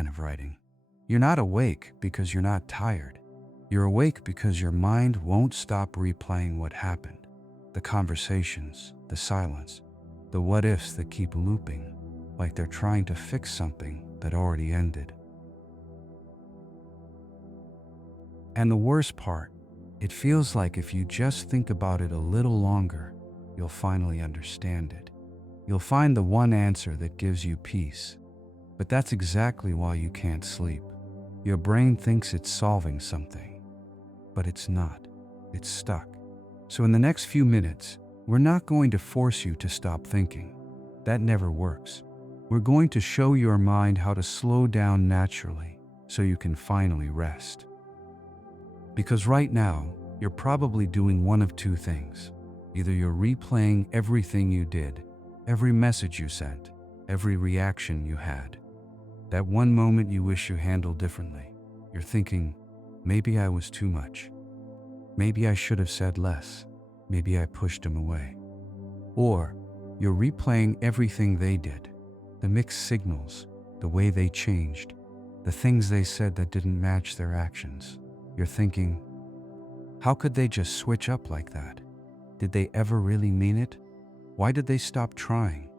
kind of writing. You're not awake because you're not tired. You're awake because your mind won't stop replaying what happened. The conversations, the silence, the what-ifs that keep looping, like they're trying to fix something that already ended. And the worst part, it feels like if you just think about it a little longer, you'll finally understand it. You'll find the one answer that gives you peace. But that's exactly why you can't sleep. Your brain thinks it's solving something, but it's not. It's stuck. So in the next few minutes, we're not going to force you to stop thinking. That never works. We're going to show your mind how to slow down naturally so you can finally rest. Because right now, you're probably doing one of two things. Either you're replaying everything you did, every message you sent, every reaction you had. That one moment you wish you handled differently. You're thinking, maybe I was too much. Maybe I should have said less. Maybe I pushed him away. Or you're replaying everything they did, the mixed signals, the way they changed, the things they said that didn't match their actions. You're thinking, how could they just switch up like that? Did they ever really mean it? Why did they stop trying?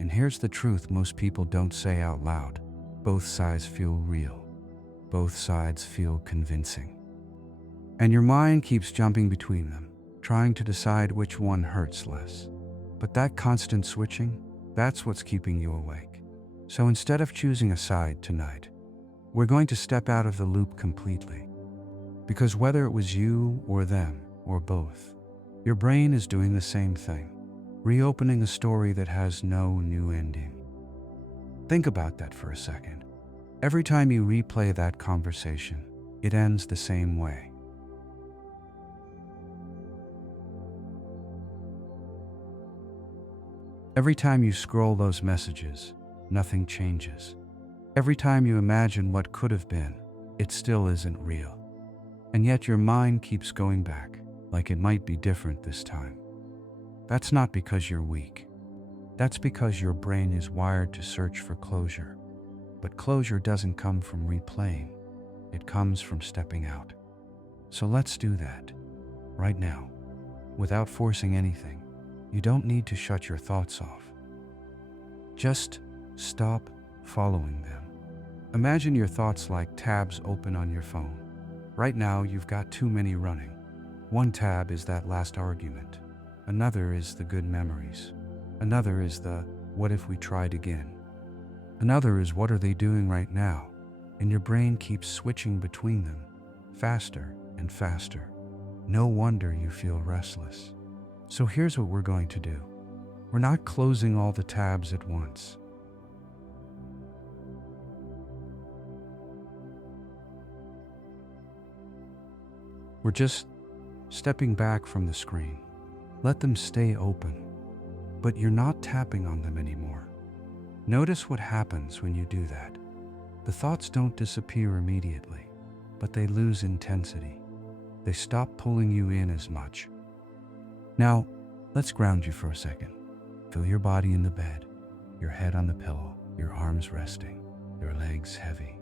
And here's the truth most people don't say out loud. Both sides feel real. Both sides feel convincing. And your mind keeps jumping between them, trying to decide which one hurts less. But that constant switching, that's what's keeping you awake. So instead of choosing a side tonight, we're going to step out of the loop completely. Because whether it was you or them or both, your brain is doing the same thing, reopening a story that has no new ending. Think about that for a second. Every time you replay that conversation, it ends the same way. Every time you scroll those messages, nothing changes. Every time you imagine what could have been, it still isn't real. And yet your mind keeps going back, like it might be different this time. That's not because you're weak. That's because your brain is wired to search for closure. But closure doesn't come from replaying. It comes from stepping out. So let's do that, right now, without forcing anything. You don't need to shut your thoughts off. Just stop following them. Imagine your thoughts like tabs open on your phone. Right now, you've got too many running. One tab is that last argument. Another is the good memories. Another is the, what if we tried again? Another is, what are they doing right now? And your brain keeps switching between them, faster and faster. No wonder you feel restless. So here's what we're going to do. We're not closing all the tabs at once. We're just stepping back from the screen. Let them stay open, but you're not tapping on them anymore. Notice what happens when you do that. The thoughts don't disappear immediately, but they lose intensity. They stop pulling you in as much. Now, let's ground you for a second. Feel your body in the bed, your head on the pillow, your arms resting, your legs heavy.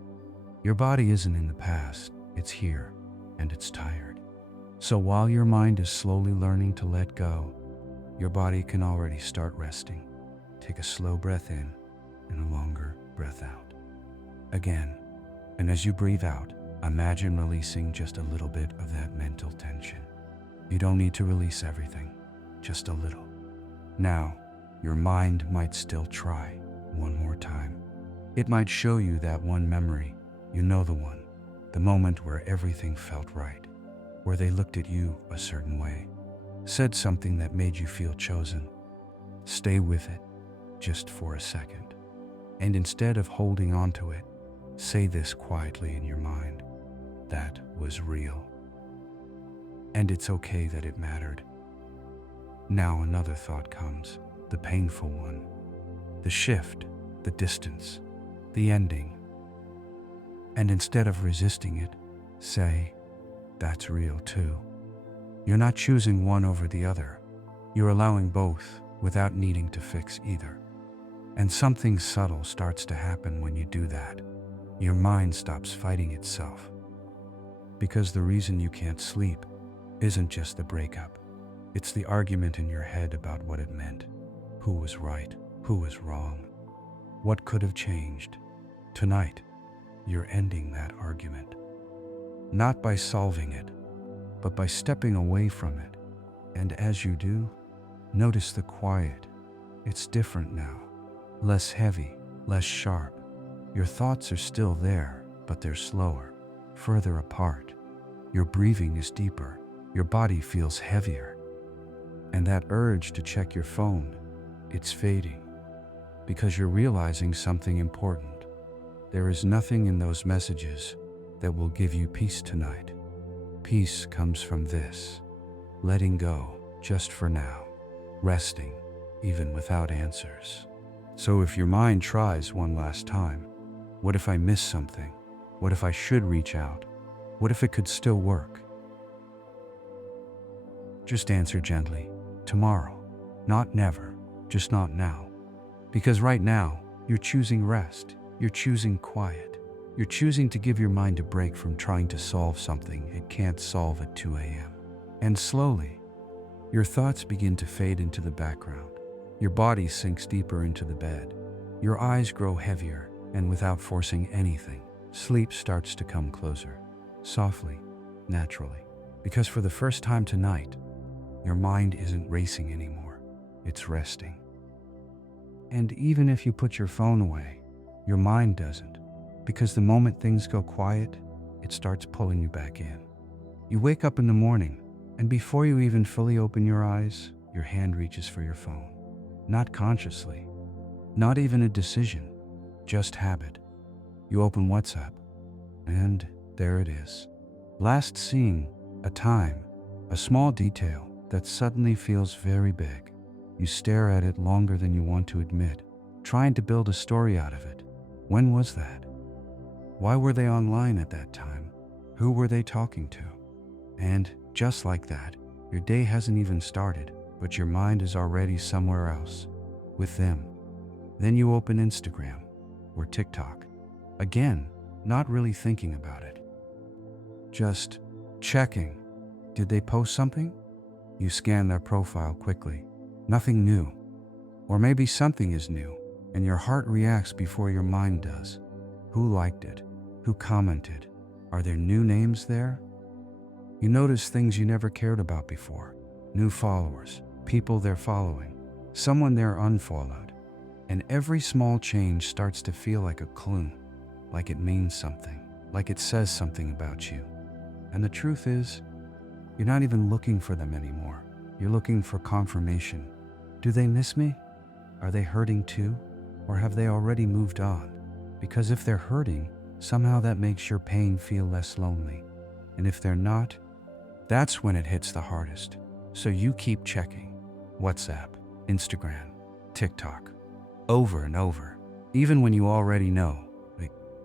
Your body isn't in the past, it's here, and it's tired. So while your mind is slowly learning to let go, your body can already start resting. Take a slow breath in and a longer breath out. Again, and as you breathe out, imagine releasing just a little bit of that mental tension. You don't need to release everything, just a little. Now, your mind might still try one more time. It might show you that one memory, you know the one, the moment where everything felt right, where they looked at you a certain way, said something that made you feel chosen. Stay with it, just for a second. And instead of holding on to it, say this quietly in your mind. That was real. And it's okay that it mattered. Now another thought comes, the painful one. The shift, the distance, the ending. And instead of resisting it, say, that's real too. You're not choosing one over the other. You're allowing both without needing to fix either. And something subtle starts to happen when you do that. your mind stops fighting itself. Because the reason you can't sleep isn't just the breakup. It's the argument in your head about what it meant. Who was right? Who was wrong? What could have changed? Tonight, you're ending that argument. Not by solving it, but by stepping away from it. And as you do, notice the quiet. It's different now. Less heavy, less sharp. Your thoughts are still there, but they're slower, further apart. Your breathing is deeper. Your body feels heavier. And that urge to check your phone, it's fading. Because you're realizing something important. There is nothing in those messages that will give you peace tonight. Peace comes from this: letting go just for now, resting even without answers. So if your mind tries one last time, what if I miss something? What if I should reach out? What if it could still work? Just answer gently, tomorrow, not never, just not now. Because right now, you're choosing rest, you're choosing quiet, you're choosing to give your mind a break from trying to solve something it can't solve at 2 a.m. And slowly, your thoughts begin to fade into the background. Your body sinks deeper into the bed. Your eyes grow heavier, and without forcing anything, sleep starts to come closer, softly, naturally. Because for the first time tonight, your mind isn't racing anymore, it's resting. And even if you put your phone away, your mind doesn't. Because the moment things go quiet, it starts pulling you back in. You wake up in the morning, and before you even fully open your eyes, your hand reaches for your phone. Not consciously, not even a decision, just habit. You open WhatsApp, and there it is. Last seen, a time, a small detail that suddenly feels very big. You stare at it longer than you want to admit, trying to build a story out of it. When was that? Why were they online at that time? Who were they talking to? And just like that, your day hasn't even started, but your mind is already somewhere else, with them. Then you open Instagram or TikTok. Again, not really thinking about it. Just checking. Did they post something? You scan their profile quickly. Nothing new. Or maybe something is new, and your heart reacts before your mind does. Who liked it? Who commented? Are there new names there? You notice things you never cared about before. New followers, people they're following, someone they're unfollowed. And every small change starts to feel like a clue, like it means something, like it says something about you. And the truth is, you're not even looking for them anymore. You're looking for confirmation. Do they miss me? Are they hurting too? Or have they already moved on? Because if they're hurting, somehow that makes your pain feel less lonely. And if they're not, that's when it hits the hardest. So you keep checking WhatsApp, Instagram, TikTok, over and over, even when you already know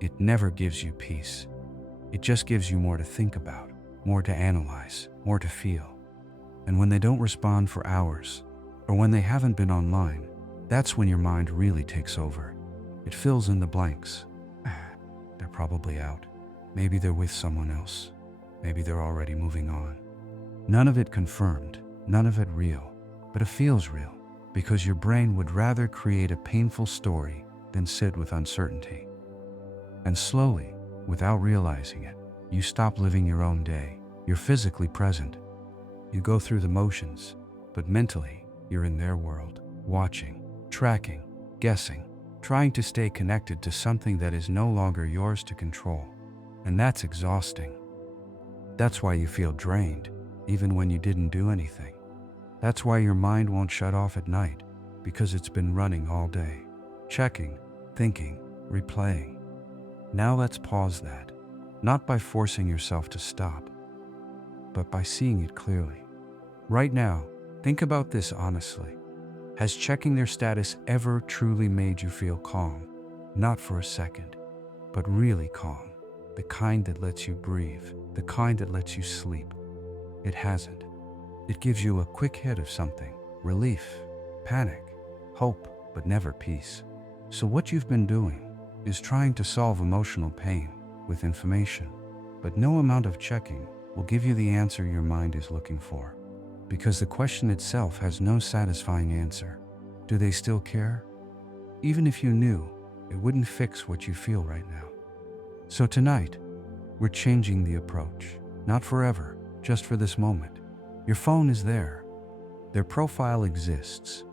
it never gives you peace. It just gives you more to think about, more to analyze, more to feel. And when they don't respond for hours, or when they haven't been online, that's when your mind really takes over. It fills in the blanks. They're probably out. Maybe they're with someone else. Maybe they're already moving on. None of it confirmed, none of it real, but it feels real because your brain would rather create a painful story than sit with uncertainty. And slowly, without realizing it, you stop living your own day. You're physically present. You go through the motions, but mentally, you're in their world, watching, tracking, guessing, trying to stay connected to something that is no longer yours to control. And that's exhausting. That's why you feel drained, even when you didn't do anything. That's why your mind won't shut off at night, because it's been running all day, checking, thinking, replaying. Now let's pause that, not by forcing yourself to stop, but by seeing it clearly. Right now, think about this honestly. Has checking their status ever truly made you feel calm? Not for a second, but really calm. The kind that lets you breathe, the kind that lets you sleep. It hasn't. It gives you a quick hit of something, relief, panic, hope, but never peace. So what you've been doing, is trying to solve emotional pain with information, but no amount of checking will give you the answer your mind is looking for, because the question itself has no satisfying answer. Do they still care? Even if you knew, it wouldn't fix what you feel right now. So tonight, we're changing the approach. Not forever, just for this moment. Your phone is there. Their profile exists.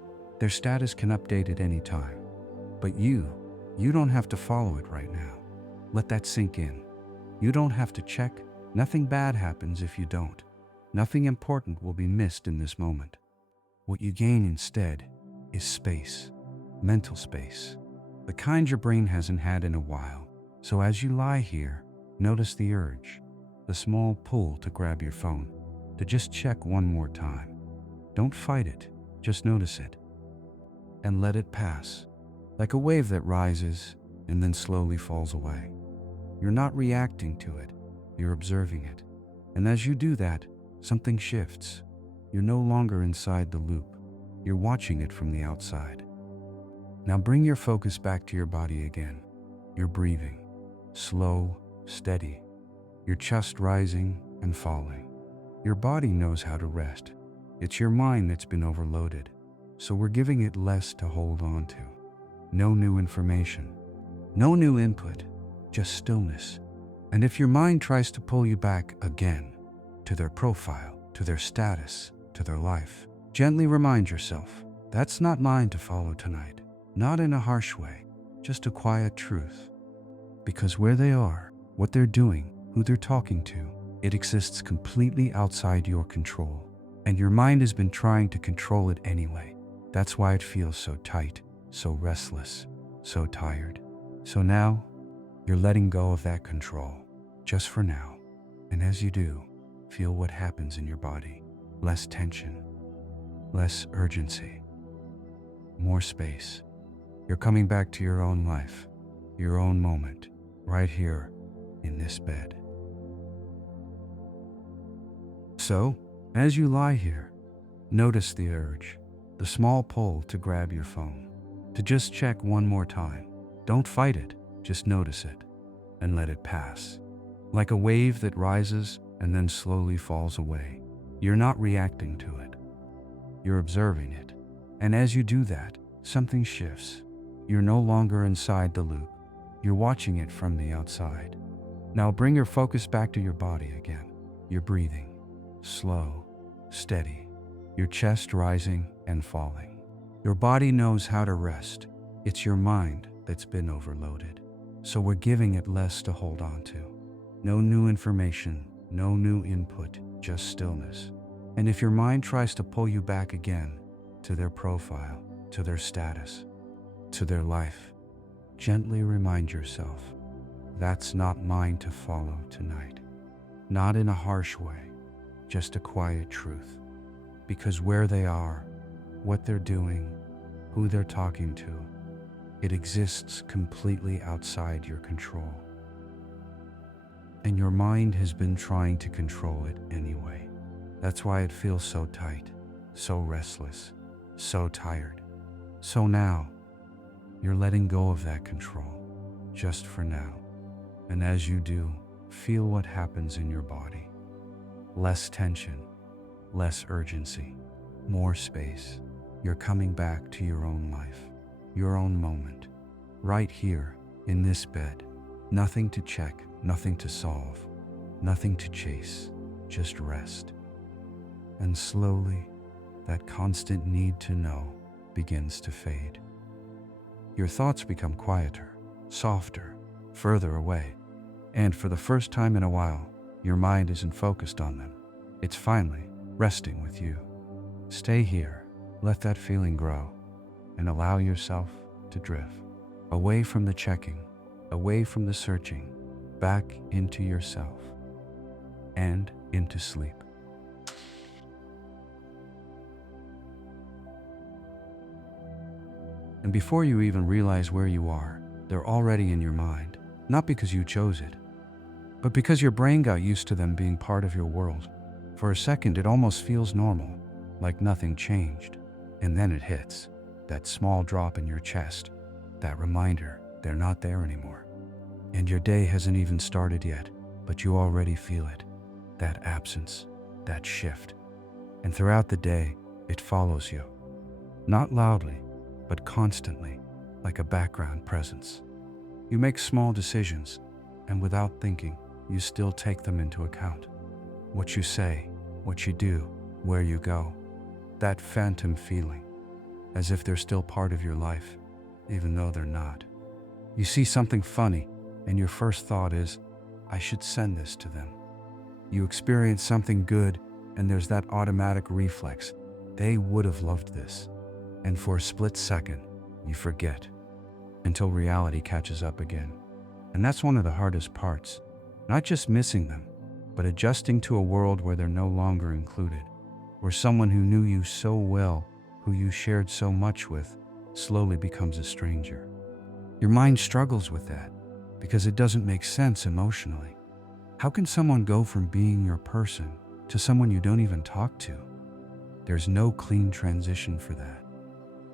Their status can update at any time. But you don't have to follow it right now. Let that sink in. You don't have to check. Nothing bad happens if you don't. Nothing important will be missed in this moment. What you gain instead is space. Mental space. The kind your brain hasn't had in a while. So as you lie here, notice the urge, the small pull to grab your phone, to just check one more time. Don't fight it, just notice it. And let it pass, like a wave that rises and then slowly falls away. You're not reacting to it, you're observing it. And as you do that, something shifts. You're no longer inside the loop, you're watching it from the outside. Now bring your focus back to your body again. You're breathing, slow, steady. Your chest rising and falling. Your body knows how to rest. It's your mind that's been overloaded, so we're giving it less to hold on to. No new information, no new input, just stillness. And if your mind tries to pull you back again, to their profile, to their status, to their life, gently remind yourself, that's not mine to follow tonight. Not in a harsh way, just a quiet truth. Because where they are, what they're doing, who they're talking to, it exists completely outside your control. And your mind has been trying to control it anyway. That's why it feels so tight, so restless, so tired. So now, you're letting go of that control, just for now. And as you do, feel what happens in your body. Less tension, less urgency, more space. You're coming back to your own life, your own moment, right here in this bed. So, as you lie here, notice the urge, the small pull to grab your phone, to just check one more time. Don't fight it, just notice it, and let it pass. Like a wave that rises and then slowly falls away. You're not reacting to it. You're observing it. And as you do that, something shifts. You're no longer inside the loop. You're watching it from the outside. Now bring your focus back to your body again. You're breathing, slow, steady, your chest rising and falling. Your body knows how to rest. It's your mind that's been overloaded. So we're giving it less to hold on to. No new information, no new input, just stillness. And if your mind tries to pull you back again, to their profile, to their status, to their life, gently remind yourself, that's not mine to follow tonight. Not in a harsh way, just a quiet truth. Because where they are, what they're doing, who they're talking to, it exists completely outside your control. And your mind has been trying to control it anyway. That's why it feels so tight, so restless, so tired. So now, you're letting go of that control, just for now. And as you do, feel what happens in your body. Less tension, less urgency, more space. You're coming back to your own life, your own moment, right here in this bed. Nothing to check, nothing to solve, nothing to chase, just rest. And slowly, that constant need to know begins to fade. Your thoughts become quieter, softer, further away. And for the first time in a while, your mind isn't focused on them. It's finally resting with you. Stay here, let that feeling grow, and allow yourself to drift away from the checking, away from the searching, back into yourself, and into sleep. And before you even realize where you are, they're already in your mind, not because you chose it, but because your brain got used to them being part of your world. For a second, it almost feels normal, like nothing changed. And then it hits, that small drop in your chest, that reminder they're not there anymore. And your day hasn't even started yet, but you already feel it. That absence, that shift. And throughout the day, it follows you. Not loudly, but constantly, like a background presence. You make small decisions, and without thinking, you still take them into account. What you say, what you do, where you go. That phantom feeling, as if they're still part of your life, even though they're not. You see something funny, and your first thought is, I should send this to them. You experience something good, and there's that automatic reflex. They would have loved this. And for a split second, you forget, until reality catches up again. And that's one of the hardest parts. Not just missing them, but adjusting to a world where they're no longer included, where someone who knew you so well, who you shared so much with, slowly becomes a stranger. Your mind struggles with that, because it doesn't make sense emotionally. How can someone go from being your person to someone you don't even talk to? There's no clean transition for that.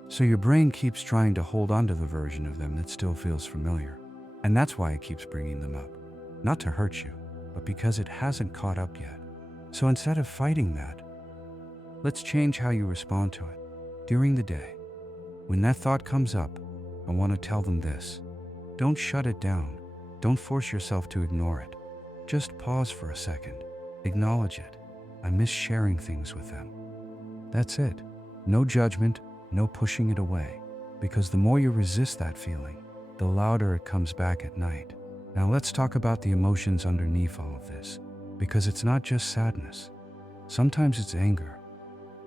So your brain keeps trying to hold on to the version of them that still feels familiar. And that's why it keeps bringing them up. Not to hurt you, but because it hasn't caught up yet. So instead of fighting that, let's change how you respond to it. During the day, when that thought comes up, I want to tell them this. Don't shut it down. Don't force yourself to ignore it. Just pause for a second. Acknowledge it. I miss sharing things with them. That's it. No judgment, no pushing it away. Because the more you resist that feeling, the louder it comes back at night. Now let's talk about the emotions underneath all of this. Because it's not just sadness. Sometimes it's anger,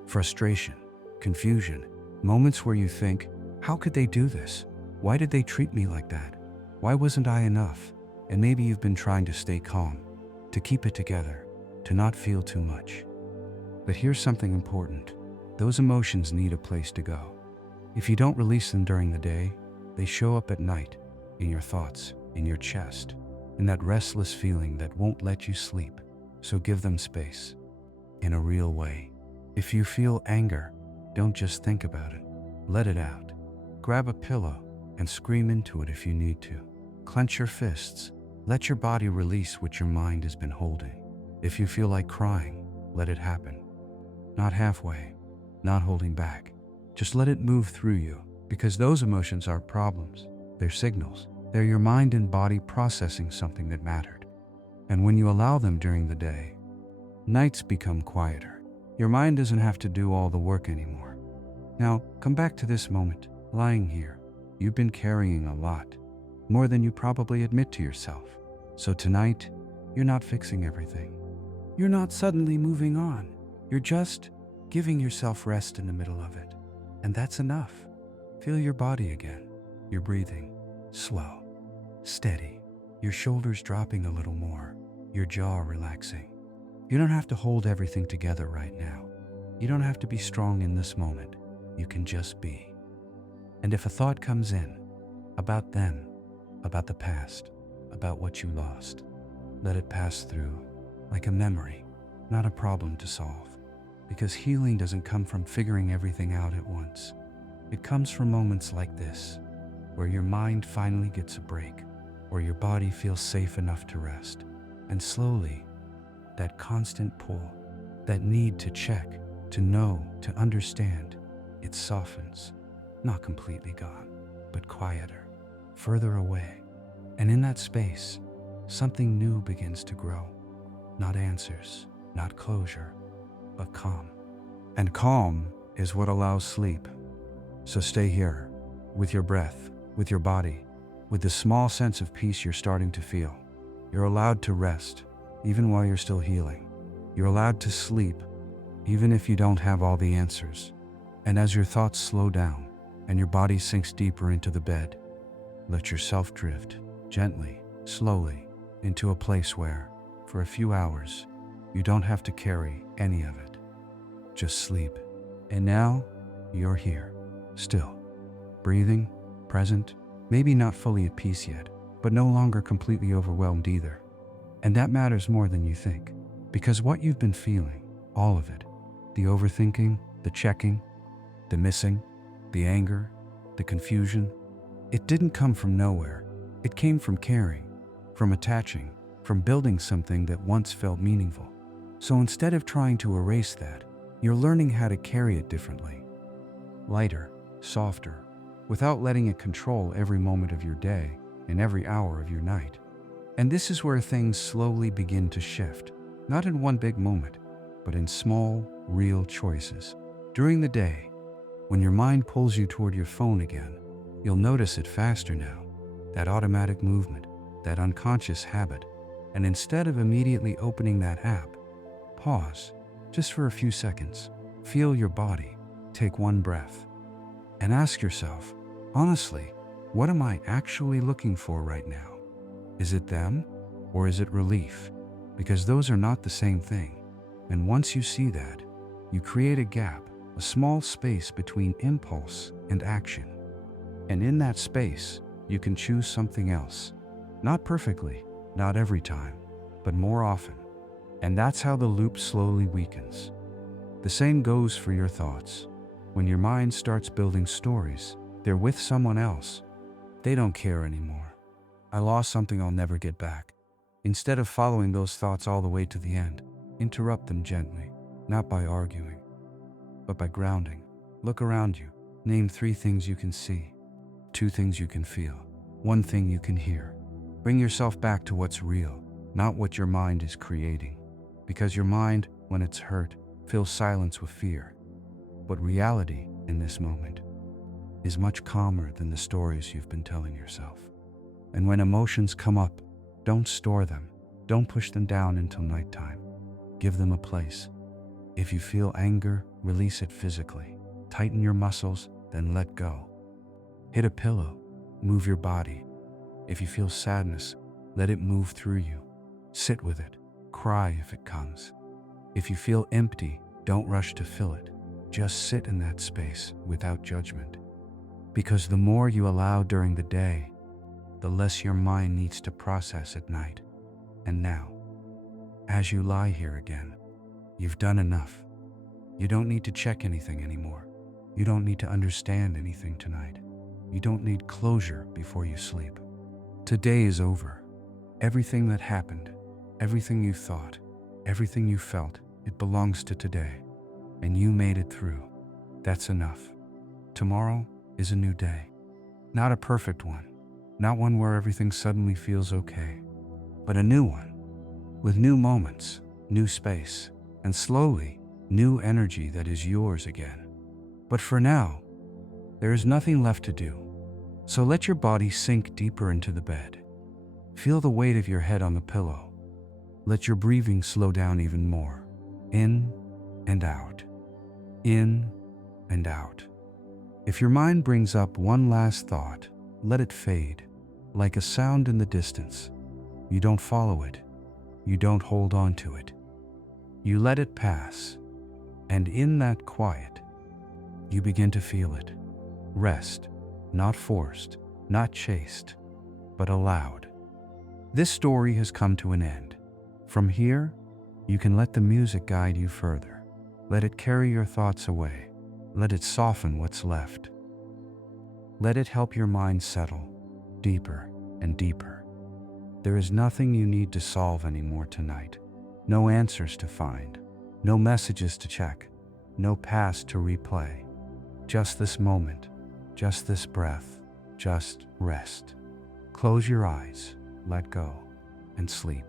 frustration, confusion, moments where you think, how could they do this? Why did they treat me like that? Why wasn't I enough? And maybe you've been trying to stay calm, to keep it together, to not feel too much. But here's something important. Those emotions need a place to go. If you don't release them during the day, they show up at night, in your thoughts, in your chest, in that restless feeling that won't let you sleep. So give them space, in a real way. If you feel anger, don't just think about it. Let it out. Grab a pillow and scream into it if you need to. Clench your fists. Let your body release what your mind has been holding. If you feel like crying, let it happen. Not halfway, not holding back. Just let it move through you, because those emotions aren't problems. They're signals. They're your mind and body processing something that mattered. And when you allow them during the day, nights become quieter. Your mind doesn't have to do all the work anymore. Now, come back to this moment, lying here. You've been carrying a lot, more than you probably admit to yourself. So tonight, you're not fixing everything. You're not suddenly moving on. You're just giving yourself rest in the middle of it. And that's enough. Feel your body again. You're breathing, slow, steady. Your shoulders dropping a little more. Your jaw relaxing. You don't have to hold everything together right now. You don't have to be strong in this moment. You can just be. And if a thought comes in, about them, about the past, about what you lost, let it pass through, like a memory, not a problem to solve. Because healing doesn't come from figuring everything out at once. It comes from moments like this, where your mind finally gets a break, where your body feels safe enough to rest. And slowly, that constant pull, that need to check, to know, to understand, it softens. Not completely gone, but quieter, further away. And in that space, something new begins to grow. Not answers, not closure, but calm. And calm is what allows sleep. So stay here, with your breath, with your body, with the small sense of peace you're starting to feel. You're allowed to rest, even while you're still healing. You're allowed to sleep, even if you don't have all the answers. And as your thoughts slow down, and your body sinks deeper into the bed, let yourself drift, gently, slowly, into a place where, for a few hours, you don't have to carry any of it. Just sleep. And now, you're here, still, breathing, present, maybe not fully at peace yet, but no longer completely overwhelmed either. And that matters more than you think, because what you've been feeling, all of it, the overthinking, the checking, the missing, the anger, the confusion, it didn't come from nowhere. It came from caring, from attaching, from building something that once felt meaningful. So instead of trying to erase that, you're learning how to carry it differently. Lighter, softer, without letting it control every moment of your day and every hour of your night. And this is where things slowly begin to shift, not in one big moment, but in small, real choices. During the day, when your mind pulls you toward your phone again, you'll notice it faster now, that automatic movement, that unconscious habit. And instead of immediately opening that app, pause, just for a few seconds, feel your body, take one breath, and ask yourself, honestly, what am I actually looking for right now? Is it them, or is it relief? Because those are not the same thing. And once you see that, you create a gap, a small space between impulse and action. And in that space, you can choose something else. Not perfectly, not every time, but more often. And that's how the loop slowly weakens. The same goes for your thoughts. When your mind starts building stories, they're with someone else. They don't care anymore. I lost something I'll never get back. Instead of following those thoughts all the way to the end, interrupt them gently, not by arguing, but by grounding. Look around you. Name 3 things you can see, 2 things you can feel, 1 thing you can hear. Bring yourself back to what's real, not what your mind is creating. Because your mind, when it's hurt, fills silence with fear. But reality, in this moment, is much calmer than the stories you've been telling yourself. And when emotions come up, don't store them. Don't push them down until nighttime. Give them a place. If you feel anger, release it physically. Tighten your muscles, then let go. Hit a pillow. Move your body. If you feel sadness, let it move through you. Sit with it. Cry if it comes. If you feel empty, don't rush to fill it. Just sit in that space without judgment. Because the more you allow during the day, the less your mind needs to process at night. And now, as you lie here again, you've done enough. You don't need to check anything anymore. You don't need to understand anything tonight. You don't need closure before you sleep. Today is over. Everything that happened, everything you thought, everything you felt, it belongs to today. And you made it through. That's enough. Tomorrow is a new day. Not a perfect one. Not one where everything suddenly feels okay. But a new one. With new moments, new space, and slowly, new energy that is yours again. But for now, there is nothing left to do. So let your body sink deeper into the bed. Feel the weight of your head on the pillow. Let your breathing slow down even more. In and out. In and out. If your mind brings up one last thought, let it fade, like a sound in the distance. You don't follow it. You don't hold on to it. You let it pass. And in that quiet, you begin to feel it. Rest, not forced, not chased, but allowed. This story has come to an end. From here, you can let the music guide you further. Let it carry your thoughts away. Let it soften what's left. Let it help your mind settle deeper and deeper. There is nothing you need to solve anymore tonight. No answers to find. No messages to check. No past to replay. Just this moment. Just this breath. Just rest. Close your eyes, let go, and sleep.